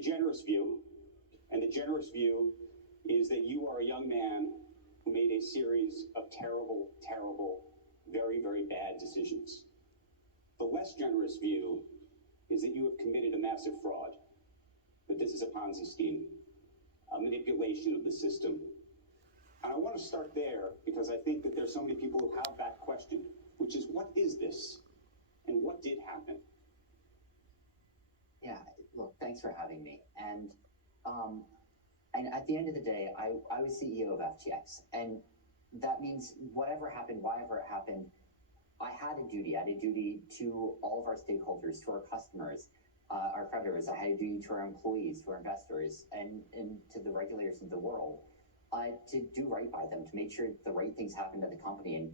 generous view, and the generous view is that you are a young man who made a series of terrible, terrible, very, very bad decisions. The less generous view is that you have committed a massive fraud, that this is a Ponzi scheme, a manipulation of the system. And I want to start there because I think that there's so many people who have that question, which is, what is this? And what did happen? Yeah, look, thanks for having me. And at the end of the day, I was CEO of FTX. And that means whatever happened, wherever it happened, I had a duty. I had a duty to all of our stakeholders, to our customers, our creditors. I had a duty to our employees, to our investors, and to the regulators of the world to do right by them, to make sure the right things happened at the company. And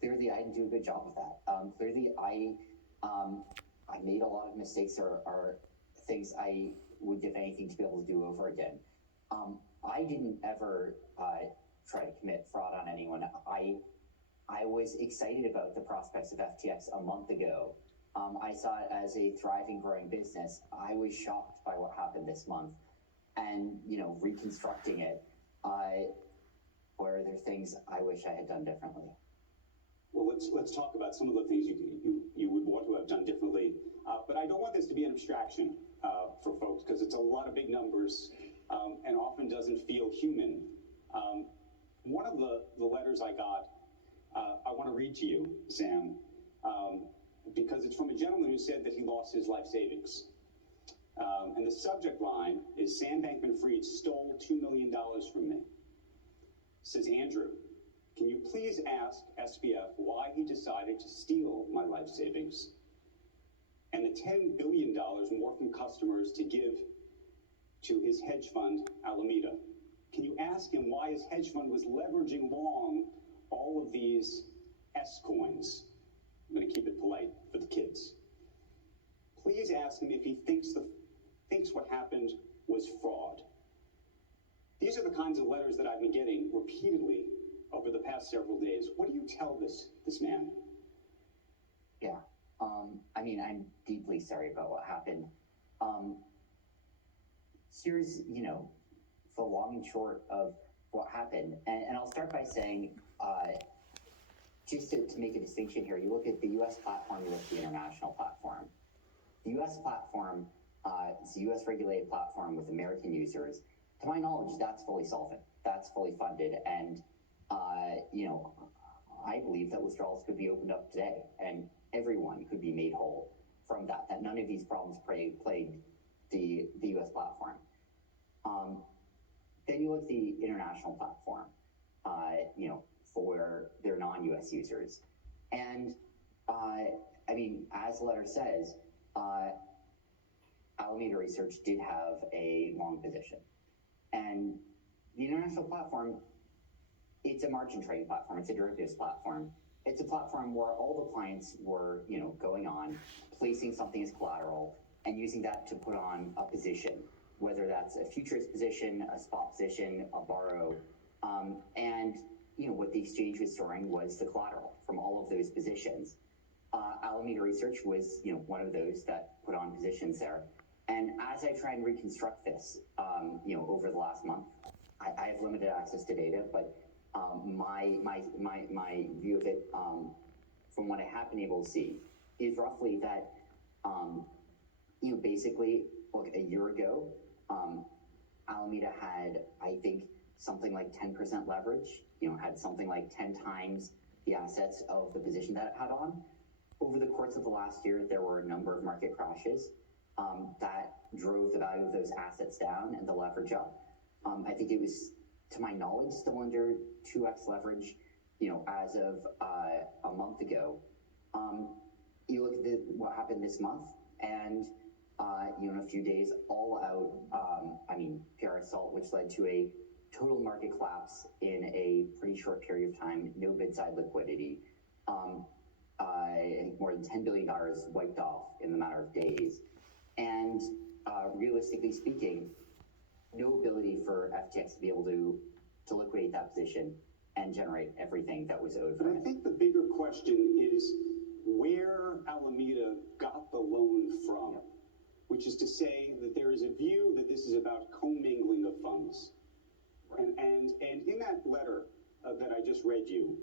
clearly, I didn't do a good job of that. Clearly, I made a lot of mistakes or things I would give anything to be able to do over again. I didn't ever try to commit fraud on anyone. I was excited about the prospects of FTX a month ago. I saw it as a thriving, growing business. I was shocked by what happened this month, and reconstructing it. Where are there things I wish I had done differently? Well, let's talk about some of the things you would want to have done differently. But I don't want this to be an abstraction for folks, because it's a lot of big numbers and often doesn't feel human. One of the letters I got, I want to read to you, Sam, because it's from a gentleman who said that he lost his life savings. And the subject line is, Sam Bankman-Fried stole $2 million from me. Says, Andrew, can you please ask SBF why he decided to steal my life savings and the $10 billion more from customers to give to his hedge fund, Alameda? Can you ask him why his hedge fund was leveraging long all of these S coins? I'm going to keep it polite for the kids. Please ask him if he thinks what happened was fraud. These are the kinds of letters that I've been getting repeatedly over the past several days. What do you tell this man? Yeah, I'm deeply sorry about what happened. Here's, the long and short of what happened. And I'll start by saying, just to make a distinction here, you look at the US platform, you look at the international platform. The US platform, it's a US regulated platform with American users. To my knowledge, that's fully solvent, that's fully funded. And, I believe that withdrawals could be opened up today and everyone could be made whole from that none of these problems plagued the US platform. Then you look at the international platform, for their non-US users. And, as the letter says, Alameda Research did have a long position. And the international platform, it's a margin trading platform, it's a derivatives platform. It's a platform where all the clients were, going on, placing something as collateral, and using that to put on a position, whether that's a futures position, a spot position, a borrow. And, what the exchange was storing was the collateral from all of those positions. Alameda Research was, one of those that put on positions there. And as I try and reconstruct this, over the last month, I have limited access to data, but my view of it, from what I have been able to see, is roughly that, basically, look, a year ago, Alameda had, I think, something like 10% leverage, had something like 10 times the assets of the position that it had on. Over the course of the last year, there were a number of market crashes that drove the value of those assets down and the leverage up. I think it was, to my knowledge, still under 2x leverage, as of a month ago. You look at what happened this month, and in a few days, all out, PR assault, which led to a total market collapse in a pretty short period of time, no bid-side liquidity. I think more than $10 billion wiped off in the matter of days. And realistically speaking, no ability for FTX to be able to liquidate that position and generate everything that was owed from it. But I think the bigger question is where Alameda got the loan from, which is to say that there is a that letter that I just read you,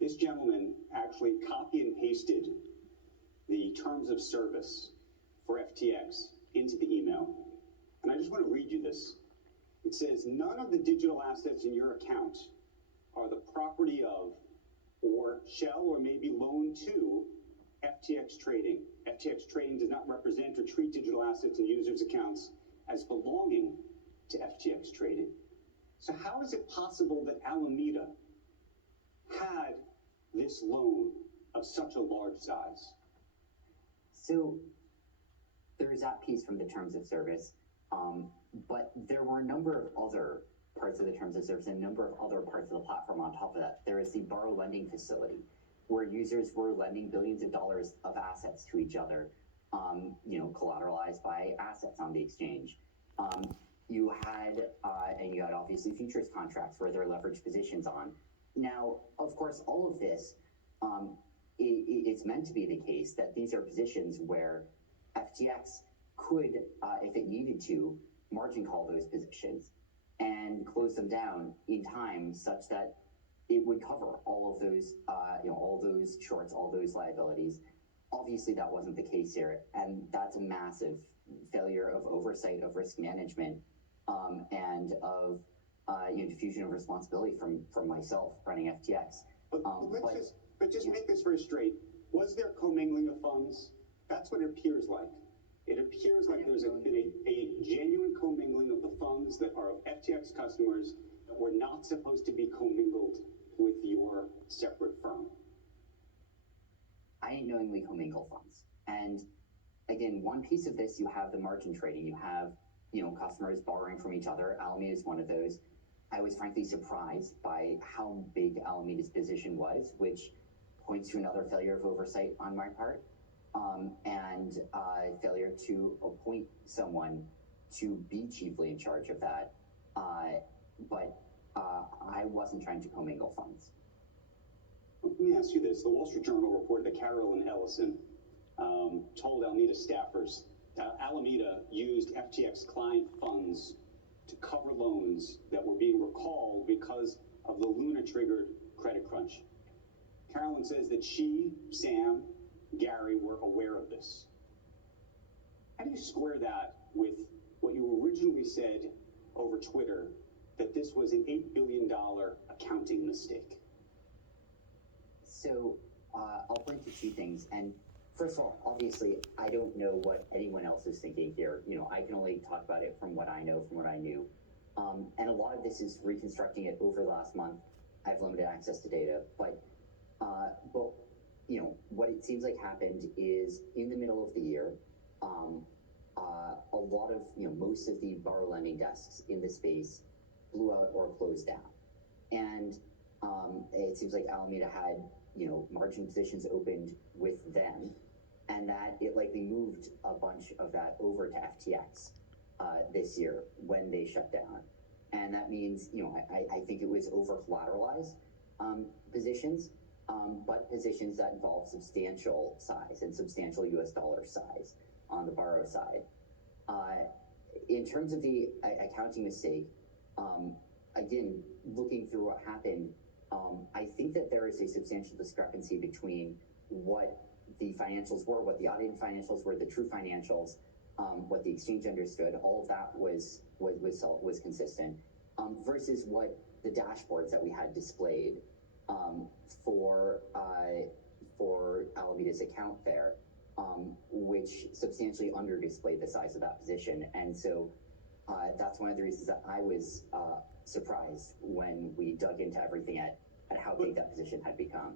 this gentleman actually copy and pasted the terms of service for FTX into the email. And I just want to read you this. It says, none of the digital assets in your account are the property of or shall or may be loaned to FTX Trading. FTX Trading does not represent or treat digital assets in users' accounts as belonging to FTX Trading. So how is it possible that Alameda had this loan of such a large size? So there's that piece from the terms of service, but there were a number of other parts of the terms of service and a number of other parts of the platform on top of that. There is the borrow lending facility, where users were lending billions of dollars of assets to each other, collateralized by assets on the exchange. You had obviously futures contracts where there are leveraged positions on. Now, of course, all of this, it's meant to be the case that these are positions where FTX could, if it needed to, margin call those positions and close them down in time such that it would cover all of those, all those shorts, all those liabilities. Obviously, that wasn't the case here, and that's a massive failure of oversight of risk management, and of diffusion of responsibility from myself running FTX. But just make this very straight. Was there commingling of funds? That's what it appears like. It appears like there's been a genuine commingling of the funds that are of FTX customers that were not supposed to be commingled with your separate firm. I didn't knowingly commingle funds. And again, one piece of this, you have the margin trading. You have, customers borrowing from each other. Alameda is one of those. I was frankly surprised by how big Alameda's position was, which points to another failure of oversight on my part, and failure to appoint someone to be chiefly in charge of that. But I wasn't trying to commingle funds. Let me ask you this. The Wall Street Journal reported that Carolyn Ellison told Alameda staffers that Alameda used FTX client funds to cover loans that were being recalled because of the Luna-triggered credit crunch. Carolyn says that she, Sam, Gary were aware of this. How do you square that with what you originally said over Twitter, that this was an $8 billion accounting mistake? So I'll point to two things. And first of all, obviously, I don't know what anyone else is thinking here. I can only talk about it from what I know, from what I knew. And a lot of this is reconstructing it over the last month. I have limited access to data, but what it seems like happened is in the middle of the year, a lot of, most of the borrow lending desks in the space blew out or closed down. And it seems like Alameda had, margin positions opened with them, and that it likely moved a bunch of that over to FTX this year when they shut down. And that means, I think it was over collateralized positions, but positions that involve substantial size and substantial US dollar size on the borrow side. In terms of the accounting mistake, again, looking through what happened, I think that there is a substantial discrepancy between what the financials were, what the audited financials were, the true financials, what the exchange understood. All of that was consistent, versus what the dashboards that we had displayed for Alameda's account there, which substantially under-displayed the size of that position. And so that's one of the reasons that I was surprised when we dug into everything at how big that position had become.